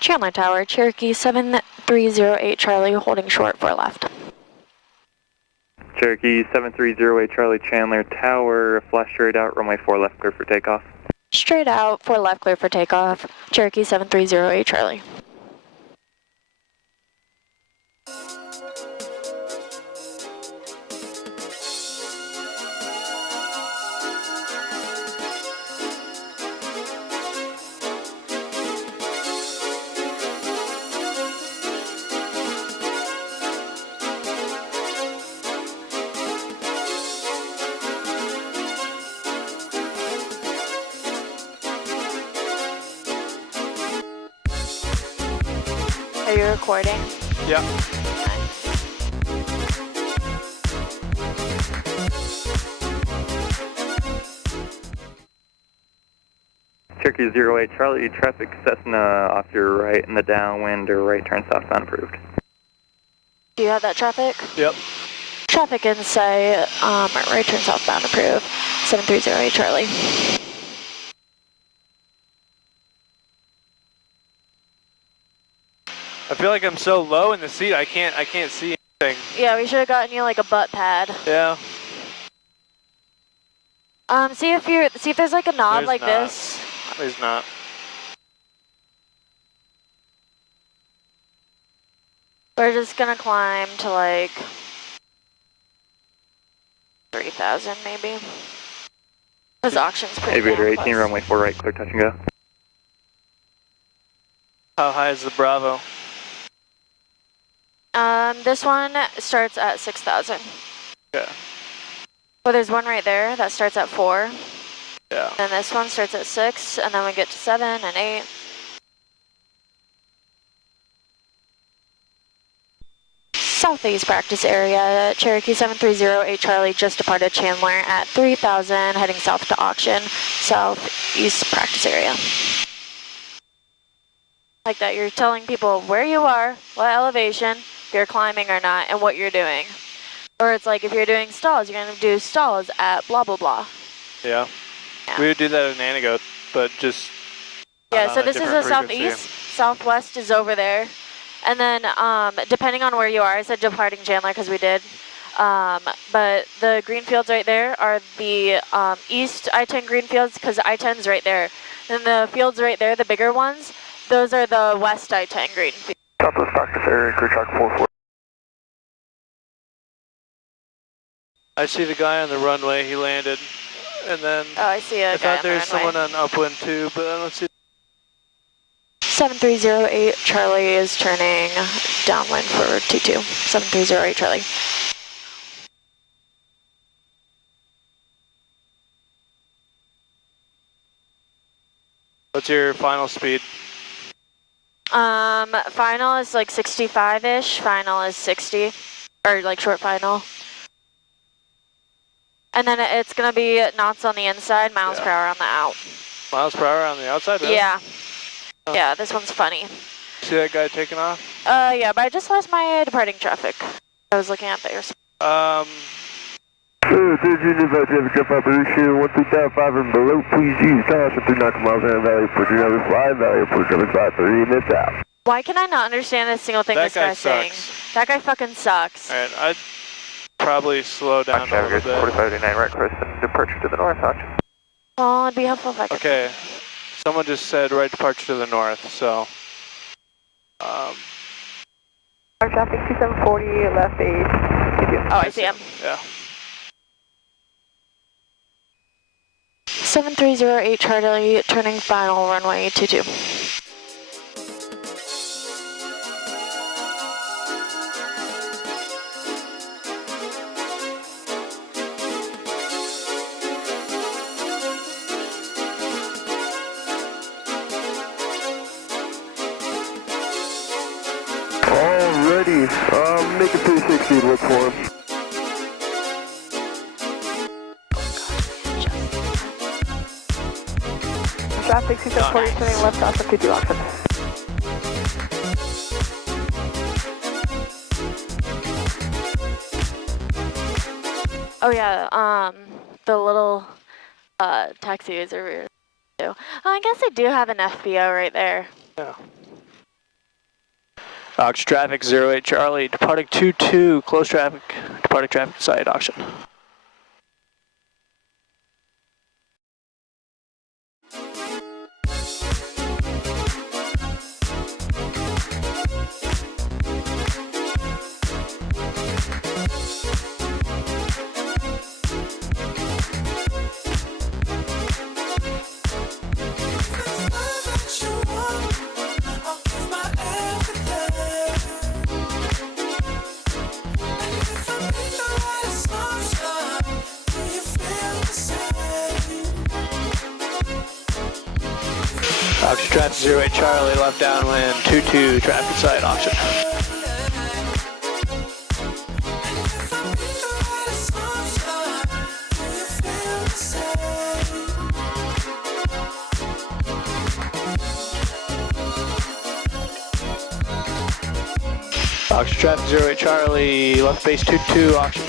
Chandler Tower, Cherokee 7308 Charlie, holding short for left. Cherokee 7308 Charlie, Chandler Tower, flash straight out, runway 4 left, clear for takeoff. Straight out, 4 left, clear for takeoff. Cherokee 7308 Charlie. Are you recording? Yeah. Cherokee 08 Charlie, traffic Cessna off your right in the downwind or right turn southbound approved. Do you have that traffic? Yep. Traffic in sight, right turn southbound approved, 7308 Charlie. I feel like I'm so low in the seat, I can't see anything. Yeah, we should have gotten you like a butt pad. Yeah. See if there's like a knob like this. There's not. We're just gonna climb to like 30,000 maybe. This auction's pretty Aviator damn 18, close. runway 4 right, clear touch and go. How high is the Bravo? This one starts at 6,000. Yeah. Well, there's one right there that starts at 4. Yeah. And this one starts at 6, and then we get to 7 and 8. Southeast practice area, Cherokee 7308 Charlie just departed Chandler at 3,000, heading south to auction, southeast practice area. Like that, you're telling people where you are, what elevation, if you're climbing or not, and what you're doing. Or it's like if you're doing stalls, you're going to do stalls at blah, blah, blah. Yeah. Yeah. We would do that in Anagote, but just Yeah, so this is the southeast, southwest is over there. And then depending on where you are, I said departing Chandler because we did. But the green fields right there are the east I-10 green fields because I-10's right there. And the fields right there, the bigger ones, those are the west I-10 green fields. Southwest practice area, crew track 44. I see the guy on the runway, he landed. And then Oh, I see a I guy thought on the there was runway. someone on upwind too, but I don't see. 7308 Charlie is turning downwind for 22. 7308 Charlie. What's your final speed? Final is like 65-ish. Final is 60, or like short final. And then it's gonna be knots on the inside, miles per hour on the out. Miles per hour on the outside? Really? Yeah. Oh. Yeah, this one's funny. See that guy taking off? Yeah, but I just lost my departing traffic. I was looking at the airspace. Traffic 135 and below, please use caution through Knock miles and value, push another fly, value, push another 530 minutes out. Why can I not understand a single thing this guy's saying? That guy fucking sucks. Alright, I'd probably slow down a little bit. 4589 right course, departure to the north, auction. Well, it'd be helpful if I could. Okay, someone just said right departure to the north, so. Traffic 2740, left 8. Oh, I see him. Yeah. 7308 Charlie, turning final, runway 22. Alrighty, make it 360, look for him. Traffic 2740, turning left off of 22 auction. Oh yeah, the little taxis are weird too. Oh, I guess I do have an FBO right there. Yeah. Auction traffic 08 Charlie, departing 22, close traffic, departing traffic side auction. Auction traffic 08 Charlie, left downwind, 22, traffic side auction. Auction traffic 08 Charlie, left base 22, auction.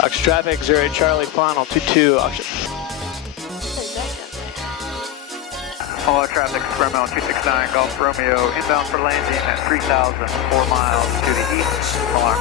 Auction traffic 08 Charlie, final 22, auction. All traffic, Experimental 269, Golf Romeo, inbound for landing at 3,000, 4 miles to the east. Alarm.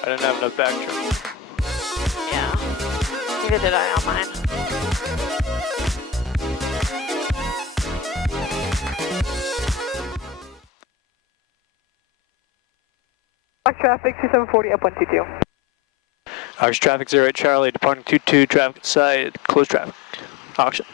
I didn't have enough backtrack. Yeah. Neither did I on mine. Auction traffic 2740 up 122. Auction traffic 08 Charlie, departing 22, traffic side, close traffic, auction.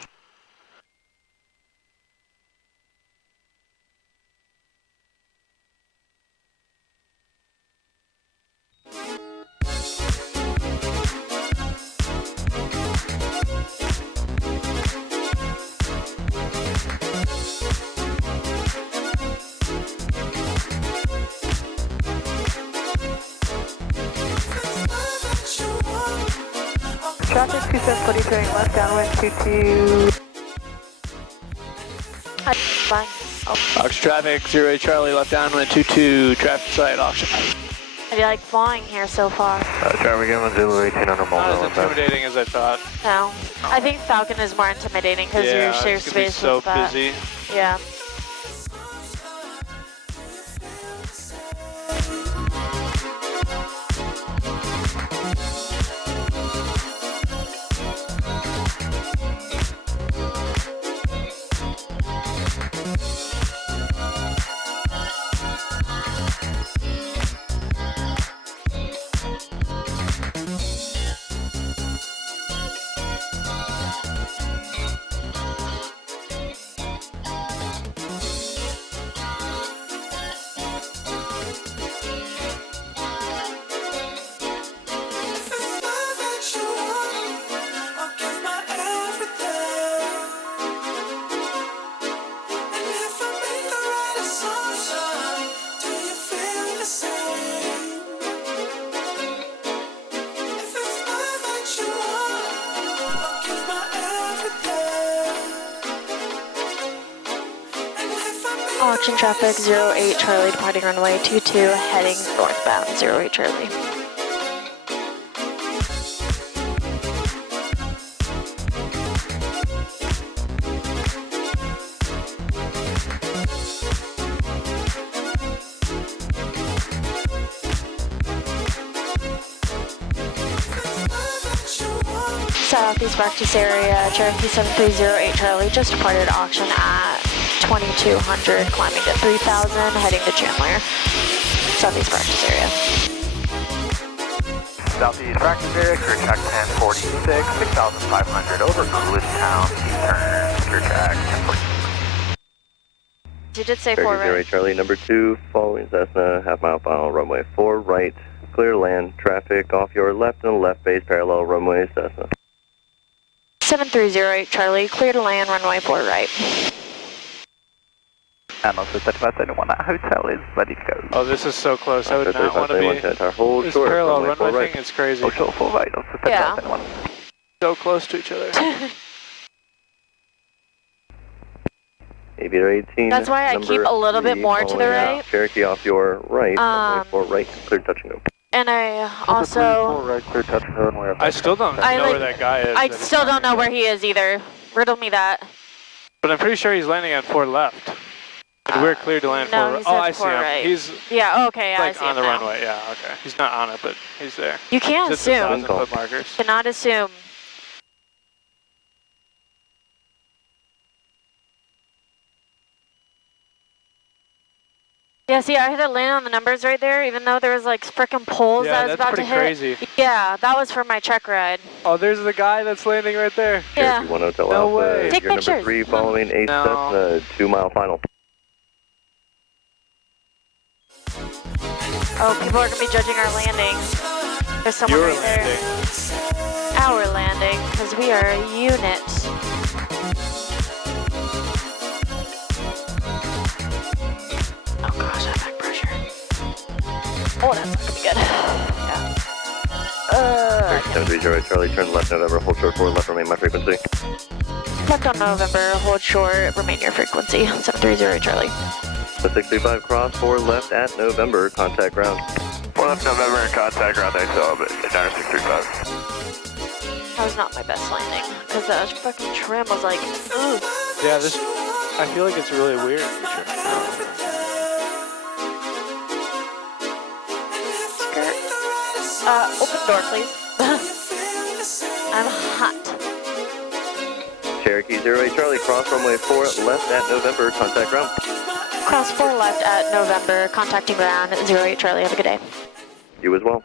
Traffic 2740 turning left downwind 22. Fine. Oh, Auction traffic 08 Charlie, left downwind 22, traffic side auction. I feel like flying here so far. Try again on Zulu 1800 Not as intimidating as I thought. No. I think Falcon is more intimidating because Yeah, you share it's gonna be space so with that. busy. Yeah. Auction traffic 08 Charlie, departing runway 22, heading northbound 08 Charlie. Southeast practice area, Cherokee 7308 Charlie, just departed auction at 2200, climbing to 3000, heading to Chandler. Southeast practice area. Southeast practice area, crew track 1046, 6,500 over Lewistown, East Turner, secure track 1046. You did say 4 right. 08 Charlie, number 2, following Cessna, half-mile final, runway 4 right, clear land, traffic off your left and left base, parallel runway Cessna. 7308 Charlie, clear to land, runway 4 right. And also 3571, that hotel is ready to go. Oh, this is so close. I would not want to be. Hold This short, parallel runway runway 4 thing is crazy. Oh, short 4 right, also Yeah. 3571. So close to each other. Aviator 18. That's why I keep a little bit more to the right. Cherokee off your right, runway 4 right, clear touch and go. And I also, right, clear touch and go, runway I still don't I know like- where that guy is. I that he's still don't know landing where at. he is either. Riddle me that. But I'm pretty sure he's landing at 4 left. And we're clear to land 4 no, right. he Oh, said I see 4 him. right. He's Yeah, okay, I like see on him the now. runway. Yeah, okay. He's not on it, but he's there. You can't It's at assume. the 1,000 foot markers. Cannot assume. Yeah, see, I had to land on the numbers right there, even though there was like frickin' poles that I Yeah, was that's about to pretty hit. crazy. Yeah, that was for my check ride. Oh, there's the guy that's landing right there. Yeah. Cherokee 1 Hotel No Alpha, way. Take you're number pictures. 3 following 8 No. Cessna, 2 mile final. Oh, people are gonna be judging our landing. There's someone Your right landing. there. Our landing, because we are a unit. Oh gosh, I have back pressure. Oh, that's not gonna be good. Yeah. 730 Charlie, turn left November, hold short 4 left, remain my frequency. Left on November, hold short, remain your frequency. 730 Charlie. The 635 cross 4 left at November, contact ground. 4 left November and contact ground, I saw, but down 635. That was not my best landing, because that fucking trim was like, ooh. Yeah, this. I feel like it's really weird. Skirt. Open door, please. I'm hot. Cherokee 08 Charlie, cross runway 4 left at November, contact ground. Cross 4 left at November, contacting ground, 08 Charlie, have a good day. You as well.